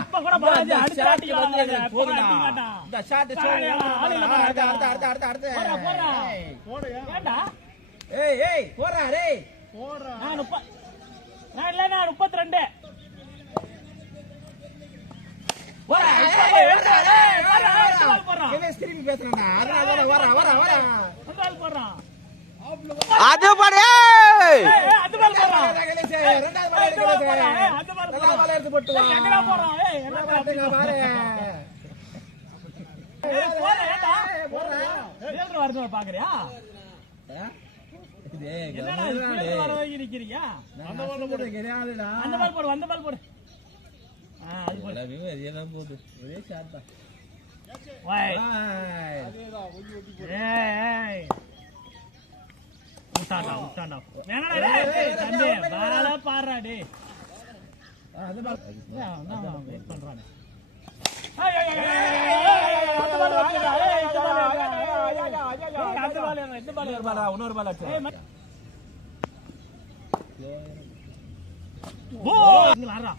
இப்ப கூட பாலாஜி அடுத்த ஆட்டிக்கு வந்து போடுடா. இந்த ஷாட் அடுத்து போடுயா. ஏண்டா? ஏய் போறா டேய். போறா. நான் 32. போறா. போறா. என்ன ஸ்கிரீன் பேசுறடா. அதனால வர. வந்தால் போறா. அது பாரு. அது பாரு போறா. ரெண்டாவது பால் எடுக்கல. அது பாரு போறா. பால் எடுத்து போட்டு வா. எங்கடா போறா? என்ன பாத்துங்க பாரு. போறா ஏண்டா? போறா. ஏல்ற வரணும் பாக்குறியா? டேய் என்னடா ஸ்பீட் வர வைக்க நிக்கிறீங்க? அந்த பால் போடு கிடையாதுடா. அந்த பால் போடு. அது போடு. எல்லாம் போடு. ஒரே ஷாட் தான். வாய். அதேதான் ஒட்டி. ஏய். உட்டாண்டா. என்னடா டேய்? தம்பி பாலா பாறா டேய். அது பால். நான் வெயிட் பண்றானே. ஏய் அந்த பால் வச்சுடா. இந்த பால் இன்னொரு பால் ஆச்சு. ஓ இங்க வாடா.